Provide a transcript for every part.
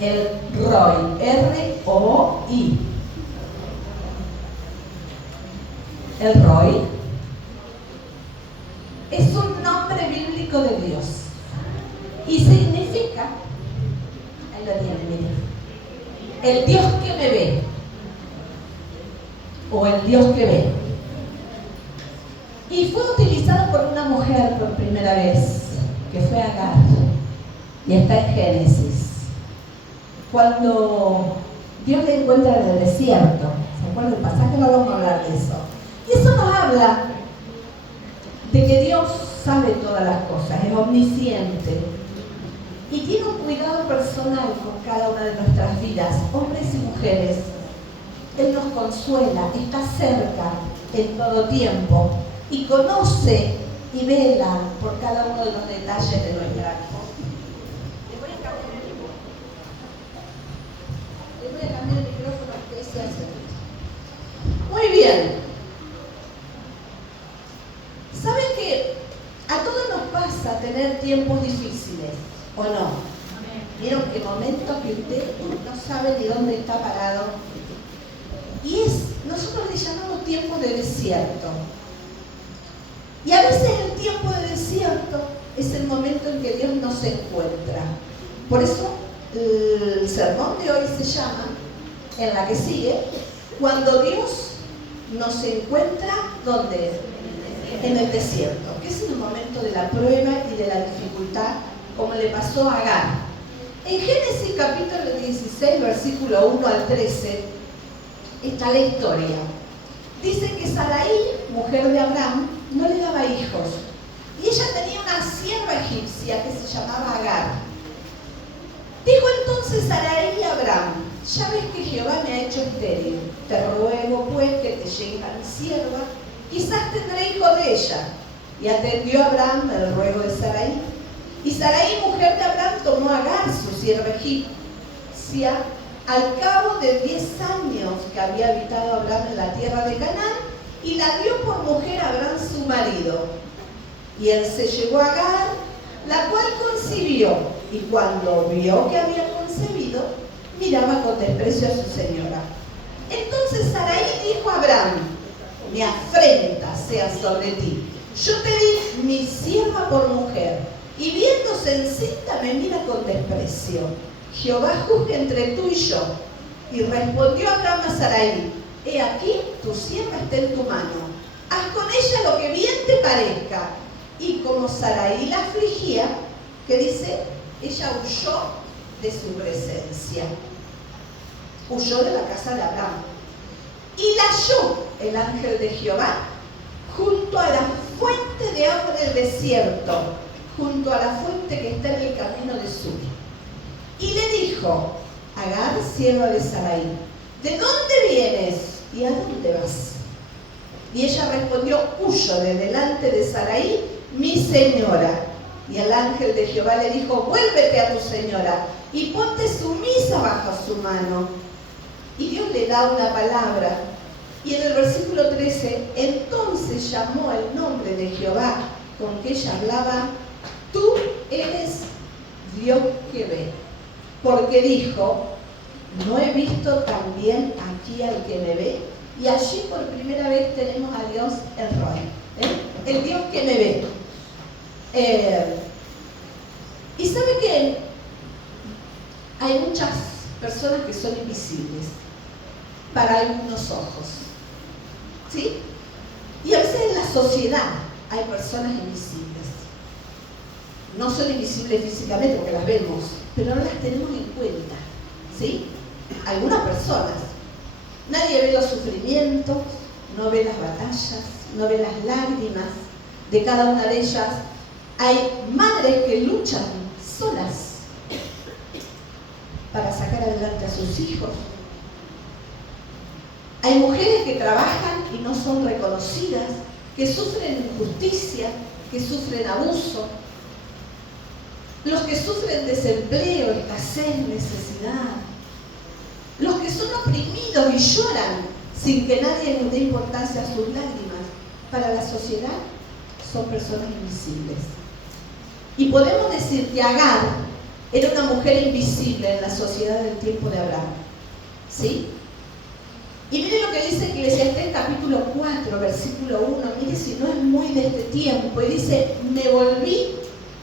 El Roi, R-O-I. El Roi es un nombre bíblico de Dios y significa, ahí lo tienen, miren, el Dios que me ve, o el Dios que ve. Y fue utilizado por una mujer por primera vez, que fue Agar, y está en Génesis. Cuando Dios le encuentra en el desierto, ¿se acuerdan del pasaje? No vamos a hablar de eso. Y eso nos habla de que Dios sabe todas las cosas, es omnisciente y tiene un cuidado personal con cada una de nuestras vidas, hombres y mujeres. Él nos consuela, está cerca en todo tiempo y conoce y vela por cada uno de los detalles de nuestra vida. Les voy a cambiar el micrófono que se hace. Muy bien. ¿Saben que a todos nos pasa tener tiempos difíciles, o no? ¿Vieron que momentos que usted no sabe ni dónde está parado? Y nosotros le llamamos tiempo de desierto. Y a veces el tiempo de desierto es el momento en que Dios nos encuentra. Por eso el sermón de hoy se llama, en la que sigue, cuando Dios nos encuentra, ¿dónde? En el desierto, que es el momento de la prueba y de la dificultad, como le pasó a Agar. En Génesis capítulo 16, versículo 1 al 13, está la historia. Dice que Sarai, mujer de Abraham, no le daba hijos. Y ella tenía una sierva egipcia que se llamaba Agar. Dijo entonces Sarai a Abraham: ya ves que Jehová me ha hecho estéril. Te ruego pues que te llegues a mi sierva, quizás tendré hijo de ella. Y atendió Abraham el ruego de Sarai. Y Sarai, mujer de Abraham, tomó a Agar, su sierva egipcia, al cabo de 10 años que había habitado Abraham en la tierra de Canaán, y la dio por mujer a Abraham su marido. Y él se llevó a Agar, la cual concibió, y cuando vio que había concebido, miraba con desprecio a su señora. Entonces Sarai dijo a Abraham: mi afrenta sea sobre ti. Yo te di mi sierva por mujer, y viéndose encinta me mira con desprecio. Jehová juzgue entre tú y yo. Y respondió Abraham a Sarai: he aquí, tu sierva está en tu mano. Haz con ella lo que bien te parezca. Y como Sarai la afligía, ¿qué dice? Ella huyó de su presencia. Huyó de la casa de Abraham. Y la halló el ángel de Jehová junto a la fuente de agua del desierto, junto a la fuente que está en el camino de Sur. Y le dijo: Agar, sierva de Sarai, ¿de dónde vienes y a dónde vas? Y ella respondió: huyo de delante de Sarai, mi señora. Y el ángel de Jehová le dijo: vuélvete a tu señora y ponte sumisa bajo su mano. Y Dios le da una palabra. Y en el versículo 13, entonces llamó el nombre de Jehová con que ella hablaba: tú eres Dios que ve. Porque dijo: ¿no he visto también aquí al que me ve? Y allí por primera vez tenemos a Dios el Roi, el Dios que me ve. Y sabe que hay muchas personas que son invisibles para algunos ojos, ¿sí? Y a veces en la sociedad hay personas invisibles. No son invisibles físicamente porque las vemos, pero no las tenemos en cuenta, ¿sí? Algunas personas. Nadie ve los sufrimientos, no ve las batallas, no ve las lágrimas de cada una de ellas. Hay madres que luchan solas para sacar adelante a sus hijos. Hay mujeres que trabajan y no son reconocidas, que sufren injusticia, que sufren abuso. Los que sufren desempleo, escasez, necesidad. Los que son oprimidos y lloran sin que nadie les dé importancia a sus lágrimas. Para la sociedad son personas invisibles. Y podemos decir que Agar Era una mujer invisible en la sociedad del tiempo de Abraham. ¿Sí? Y mire lo que dice Eclesiastés capítulo 4, versículo 1. Mire si no es muy de este tiempo. Y dice, me volví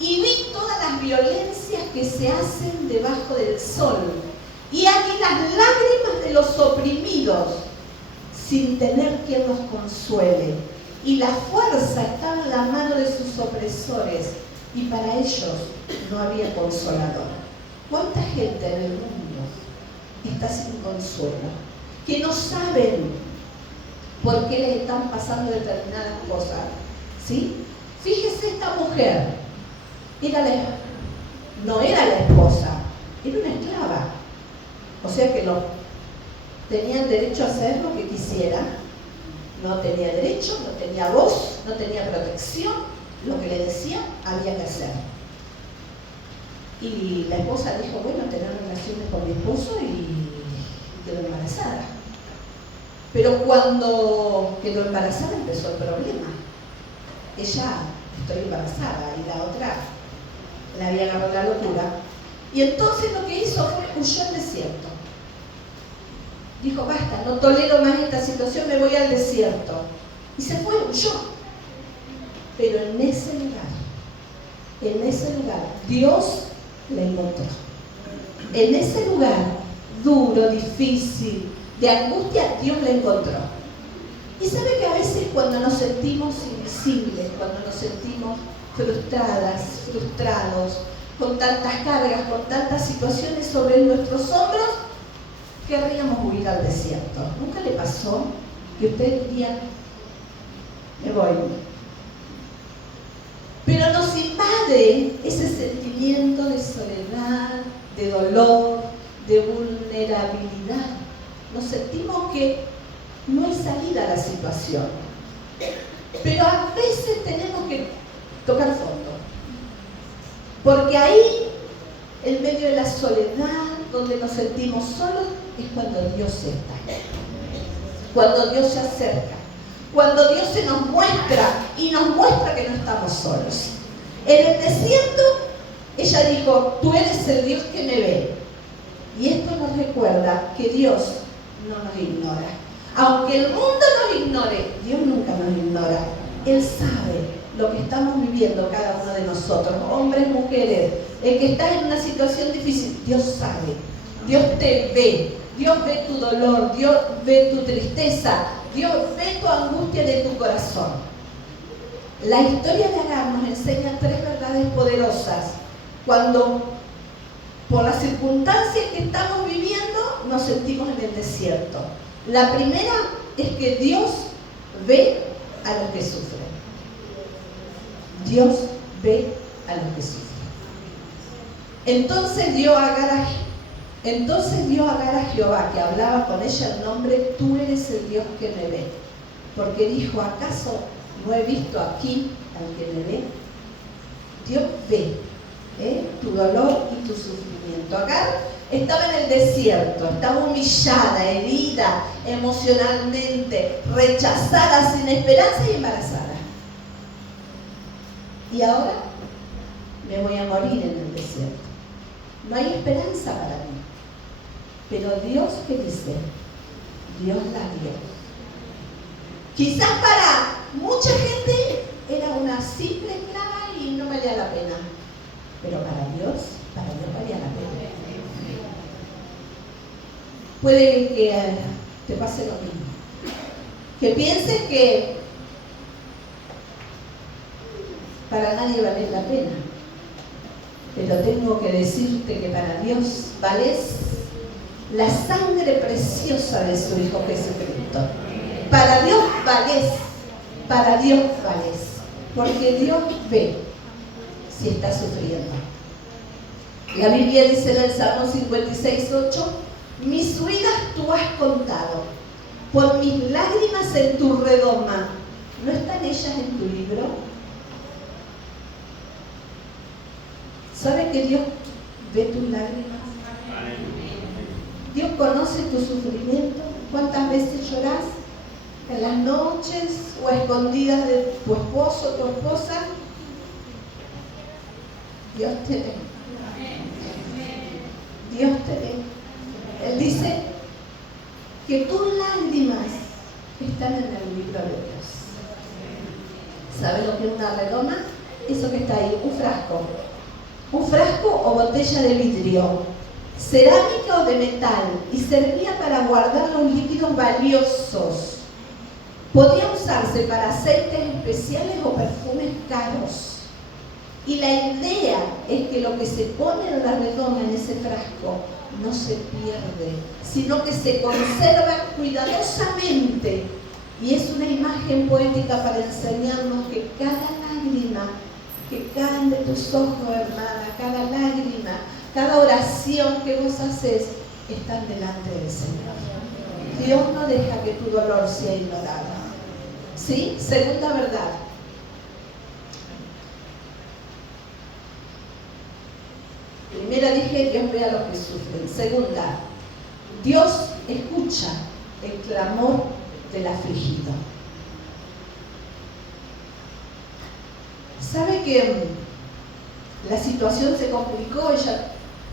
y vi todas las violencias que se hacen debajo del sol. Y aquí las lágrimas de los oprimidos, sin tener quien los consuele. Y la fuerza estaba en la mano de sus opresores, y para ellos no había consolador. ¿Cuánta gente en el mundo está sin consuelo? Que no saben por qué les están pasando determinadas cosas. ¿Sí? Fíjese, esta mujer no era la esposa, era una esclava. O sea que tenían derecho a hacer lo que quisieran. No tenía derecho, no tenía voz, no tenía protección. Lo que le decía había que hacer. Y la esposa dijo, bueno, tener relaciones con mi esposo y quedó embarazada. Pero cuando quedó embarazada empezó el problema. Ella, estoy embarazada, y la otra le había agarrado la locura. Y entonces lo que hizo fue huyó al desierto. Dijo, basta, no tolero más esta situación, me voy al desierto. Y se fue, huyó. Pero en ese lugar, Dios la encontró. En ese lugar duro, difícil, de angustia, Dios la encontró. Y sabe que a veces cuando nos sentimos invisibles, cuando nos sentimos frustradas, frustrados, con tantas cargas, con tantas situaciones sobre nuestros hombros, querríamos huir al desierto. ¿Nunca le pasó que usted diría, me voy? Pero nos invade ese sentimiento de soledad, de dolor, de vulnerabilidad. Nos sentimos que no hay salida a la situación. Pero a veces tenemos que tocar fondo. Porque ahí, en medio de la soledad, donde nos sentimos solos, es cuando Dios está. Cuando Dios se acerca. Cuando Dios se nos muestra y nos muestra que no estamos solos. En el desierto, ella dijo, tú eres el Dios que me ve. Y esto nos recuerda que Dios no nos ignora. Aunque el mundo nos ignore, Dios nunca nos ignora. Él sabe lo que estamos viviendo cada uno de nosotros, hombres, mujeres. El que está en una situación difícil, Dios sabe. Dios te ve. Dios ve tu dolor, Dios ve tu tristeza, Dios ve tu angustia de tu corazón. La historia de Agar nos enseña tres verdades poderosas. Cuando, por las circunstancias que estamos viviendo, nos sentimos en el desierto. La primera es que Dios ve a los que sufren. Dios ve a los que sufren. Entonces dio a Agar a Jehová, que hablaba con ella el nombre, tú eres el Dios que me ve. Porque dijo, ¿acaso no he visto aquí al que me ve? Dios ve tu dolor y tu sufrimiento. Agar estaba en el desierto, estaba humillada, herida emocionalmente, rechazada, sin esperanza y embarazada. Y ahora me voy a morir en el desierto. No hay esperanza para mí. Pero Dios, ¿qué dice? Dios la dio. Quizás para mucha gente era una simple esclava y no valía la pena. Pero para Dios valía la pena. Puede que te pase lo mismo. Que pienses que para nadie vale la pena. Pero tengo que decirte que para Dios vales la sangre preciosa de su Hijo Jesucristo. Para Dios vales, porque Dios ve si estás sufriendo. La Biblia dice en el Salmo 56:8, mis huidas tú has contado, por mis lágrimas en tu redoma. ¿No están ellas en tu libro? ¿Sabe que Dios ve tus lágrimas? Dios conoce tu sufrimiento. ¿Cuántas veces llorás? ¿En las noches o a escondidas de tu esposo o tu esposa? Dios te ve. Dios te ve. Él dice que tus lágrimas están en el libro de Dios. ¿Sabes lo que es una redoma? Eso que está ahí, un frasco. Un frasco o botella de vidrio, cerámica o de metal, y servía para guardar los líquidos valiosos. Podía usarse para aceites especiales o perfumes caros. Y la idea es que lo que se pone en la redoma, en ese frasco, no se pierde, sino que se conserva cuidadosamente. Y es una imagen poética para enseñarnos que cada lágrima que caen de tus ojos, hermana, cada lágrima, cada oración que vos haces, están delante del Señor. Dios no deja que tu dolor sea ignorado. ¿Sí? Segunda verdad. Primera dije, Dios ve a los que sufren. Segunda, Dios escucha el clamor del afligido. ¿Sabe que la situación se complicó?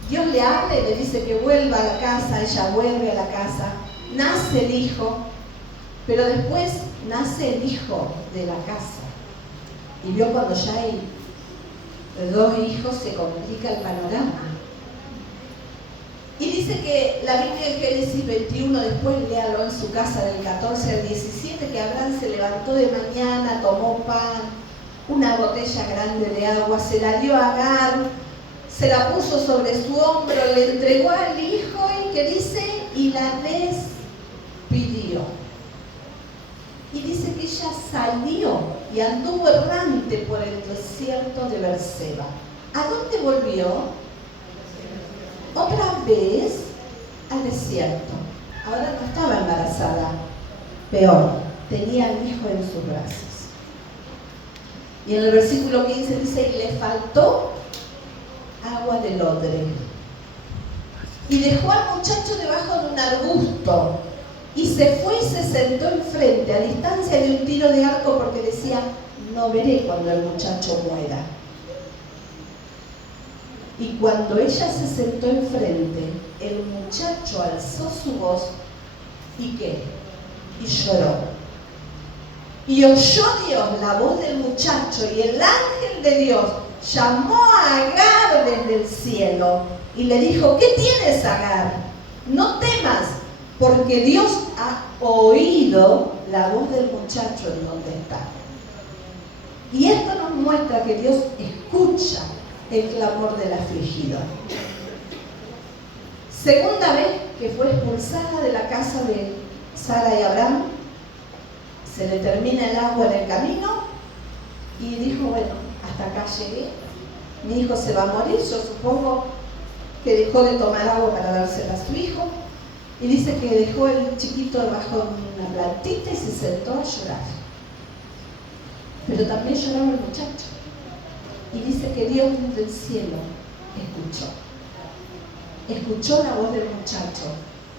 Dios le habla y le dice que vuelva a la casa, ella vuelve a la casa, nace el hijo, pero después nace el hijo de la casa. Y vio cuando ya hay 2 hijos se complica el panorama. Y dice que la Biblia en Génesis 21, después léalo en su casa del 14 al 17, que Abraham se levantó de mañana, tomó pan, una botella grande de agua, se la dio a Agar, se la puso sobre su hombro, le entregó al hijo y que dice, y la despidió. Y dice que ella salió y anduvo errante por el desierto de Berseba. ¿A dónde volvió? Otra vez al desierto. Ahora no estaba embarazada, peor, tenía al hijo en sus brazos. Y en el versículo 15 dice, y le faltó agua del odre. Y dejó al muchacho debajo de un arbusto. Y se fue y se sentó enfrente, a distancia de un tiro de arco, porque decía, no veré cuando el muchacho muera. Y cuando ella se sentó enfrente, el muchacho alzó su voz, ¿y qué? Y lloró. Y oyó Dios la voz del muchacho, y el ángel de Dios llamó a Agar desde el cielo y le dijo, ¿qué tienes, Agar? No temas, porque Dios ha oído la voz del muchacho en donde está. Y esto nos muestra que Dios escucha el clamor del afligido. Segunda vez que fue expulsada de la casa de Sara y Abraham, se le termina el agua en el camino y dijo, bueno, hasta acá llegué, mi hijo se va a morir, yo supongo que dejó de tomar agua para dársela a su hijo, y dice que dejó el chiquito debajo de una plantita y se sentó a llorar. Pero también lloraba el muchacho. Y dice que Dios desde el cielo escuchó la voz del muchacho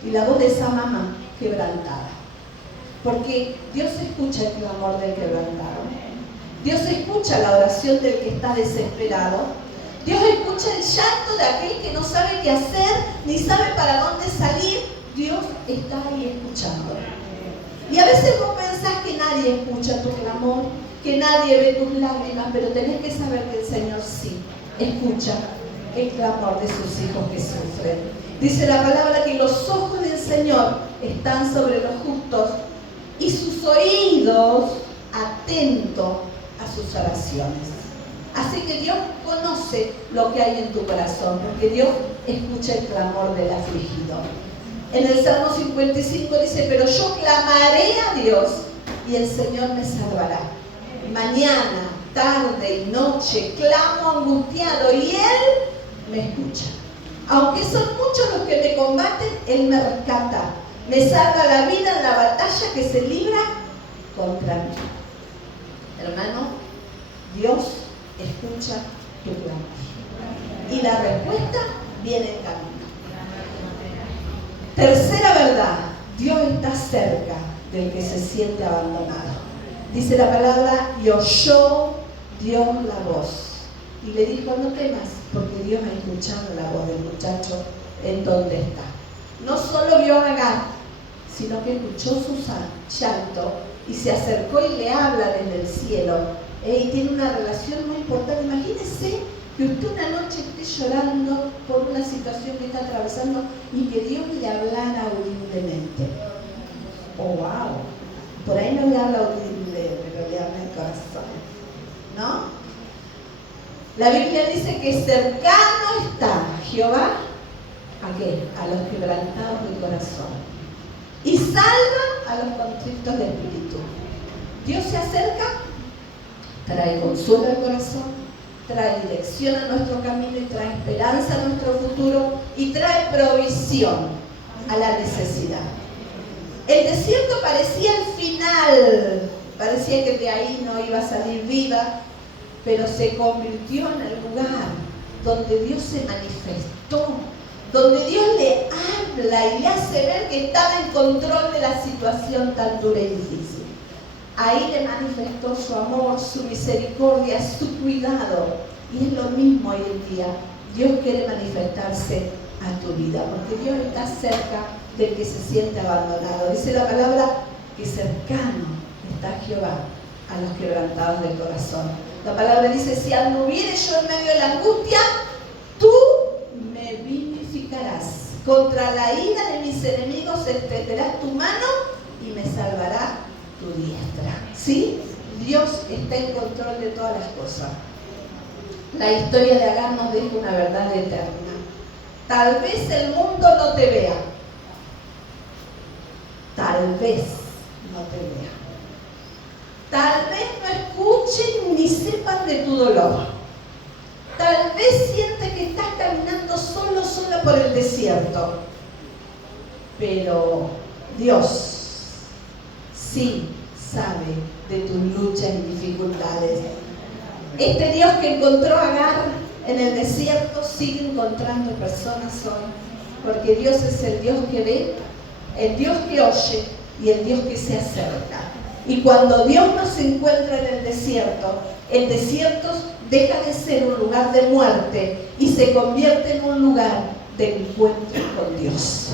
y la voz de esa mamá quebrantada. Porque Dios escucha el clamor del quebrantado. Dios escucha la oración del que está desesperado. Dios escucha el llanto de aquel que no sabe qué hacer, ni sabe para dónde salir. Dios está ahí escuchando. Y a veces vos pensás que nadie escucha tu clamor, que nadie ve tus lágrimas, pero tenés que saber que el Señor sí escucha el clamor de sus hijos que sufren. Dice la palabra que los ojos del Señor están sobre los justos y sus oídos atentos a sus oraciones. Así que Dios conoce lo que hay en tu corazón, porque Dios escucha el clamor del afligido. En el Salmo 55 dice, pero yo clamaré a Dios y el Señor me salvará. Mañana, tarde y noche clamo angustiado y Él me escucha. Aunque son muchos los que me combaten, Él me rescata. Me salva la vida en la batalla que se libra contra mí. Hermano, Dios escucha tu clamor. Y la respuesta viene en camino. Tercera verdad, Dios está cerca del que se siente abandonado. Dice la palabra, y oyó Dios la voz. Y le dijo, no temas, porque Dios ha escuchado la voz del muchacho en donde está. No solo vio a Agar, sino que escuchó su llanto y se acercó y le habla desde el cielo. Y tiene una relación muy importante. Imagínense que usted una noche esté llorando por una situación que está atravesando y que Dios le hablara audiblemente. Oh, wow. Por ahí no le habla audible, pero le habla el corazón, ¿no? La Biblia dice que cercano está Jehová, ¿a qué? A los quebrantados de corazón, y salva a los contritos de espíritu. Dios se acerca, trae consuelo al corazón, trae dirección a nuestro camino y trae esperanza a nuestro futuro y trae provisión a la necesidad. El desierto parecía el final, parecía que de ahí no iba a salir viva, pero se convirtió en el lugar donde Dios se manifestó, donde Dios le habla y le hace ver que estaba en control de la situación tan dura y difícil. Ahí le manifestó su amor, su misericordia, su cuidado. Y es lo mismo hoy en día. Dios quiere manifestarse a tu vida, porque Dios está cerca del que se siente abandonado. Dice la palabra que cercano está Jehová a los quebrantados de corazón. La palabra dice, si anduviere yo en medio de la angustia, tú me vivificarás. Contra la ira de mis enemigos extenderás tu mano y me salvará tu diestra. ¿Sí? Dios está en control de todas las cosas. La historia de Agar nos deja una verdad eterna. Tal vez el mundo no te vea. Tal vez no te vea. Tal vez no escuchen ni sepan de tu dolor. Tal vez sientes que estás caminando sola por el desierto. Pero Dios sí sabe de tus luchas y dificultades. Este Dios que encontró a Agar en el desierto sigue encontrando personas hoy, porque Dios es el Dios que ve, el Dios que oye y el Dios que se acerca. Y cuando Dios nos encuentra en el desierto deja de ser un lugar de muerte y se convierte en un lugar de encuentro con Dios.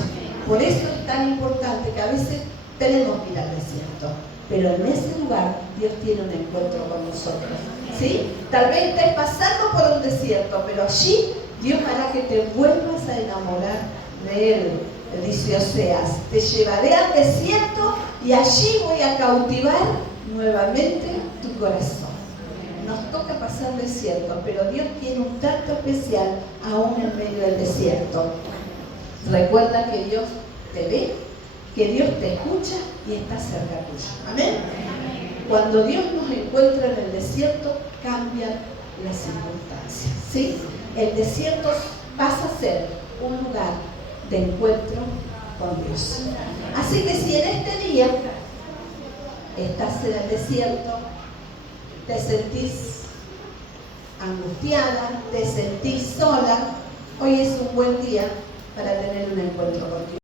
Por eso es tan importante que a veces tenemos que ir al desierto, pero en ese lugar Dios tiene un encuentro con nosotros. ¿Sí? Tal vez estés pasando por un desierto, pero allí Dios hará que te vuelvas a enamorar de Él. Dice Oseas, te llevaré al desierto y allí voy a cautivar nuevamente tu corazón. Nos toca pasar desierto, pero Dios tiene un trato especial aún en medio del desierto. Recuerda que Dios te ve, que Dios te escucha y está cerca tuyo. ¿Amén? Cuando Dios nos encuentra en el desierto, cambian las circunstancias. ¿Sí? El desierto pasa a ser un lugar de encuentro con Dios. Así que si en este día estás en el desierto, te sentís angustiada, te sentís sola, hoy es un buen día para tener un encuentro con Dios.